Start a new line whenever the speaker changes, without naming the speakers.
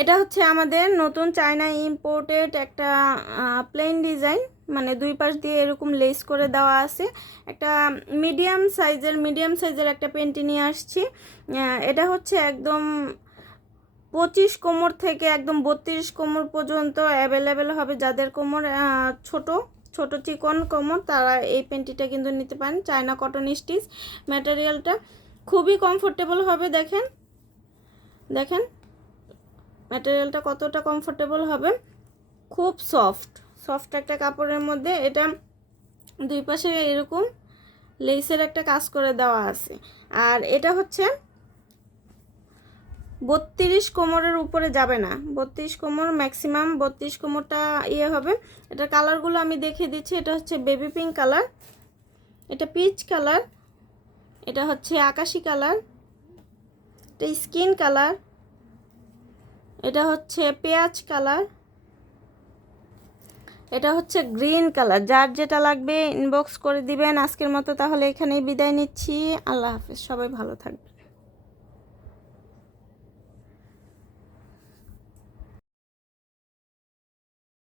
এটা হচ্ছে আমাদের নতুন চায়না ইম্পোর্টেড একটা প্লেন ডিজাইন মানে দুই পাশ দিয়ে এরকম লেস করে দেওয়া আছে। একটা মিডিয়াম সাইজের মিডিয়াম সাইজের একটা পেন্টি নিয়ে আসছি। এটা হচ্ছে একদম পঁচিশ কোমর থেকে একদম বত্রিশ কোমর পর্যন্ত অ্যাভেলেবেল হবে যাদের কোমর ছোট ছোট চিকন কোমর, তারা এই পেন্টিটা কিন্তু নিতে পারেন চায়না কটন স্টিচ ম্যাটেরিয়ালটা খুবই কমফোর্টেবল হবে, দেখেন। দেখেন। ম্যাটেরিয়ালটা কতটা কমফোর্টেবল হবে? খুব সফট সফট একটা কাপড়ের মধ্যে এটা দুই পাশে এরকম লেসের একটা কাজ করে দেওয়া আছে। আর এটা হচ্ছে বত্রিশ কোমরের উপরে যাবে না। বত্রিশ কোমর ম্যাক্সিমাম বত্রিশ কোমরটা ইয়ে হবে। এটা কালারগুলো আমি দেখিয়ে দিচ্ছি। এটা হচ্ছে বেবি পিঙ্ক কালার এটা পিচ কালার এটা হচ্ছে আকাশি কালার এটা স্কিন কালার এটা হচ্ছে পেঁয়াজ কালার। এটা হচ্ছে গ্রিন কালার। যার যেটা লাগবে ইনবক্স করে দিবেন। আজকের মতো তাহলে এখানেই বিদায় নিচ্ছি। আল্লাহ হাফেজ। সবাই ভালো থাকবে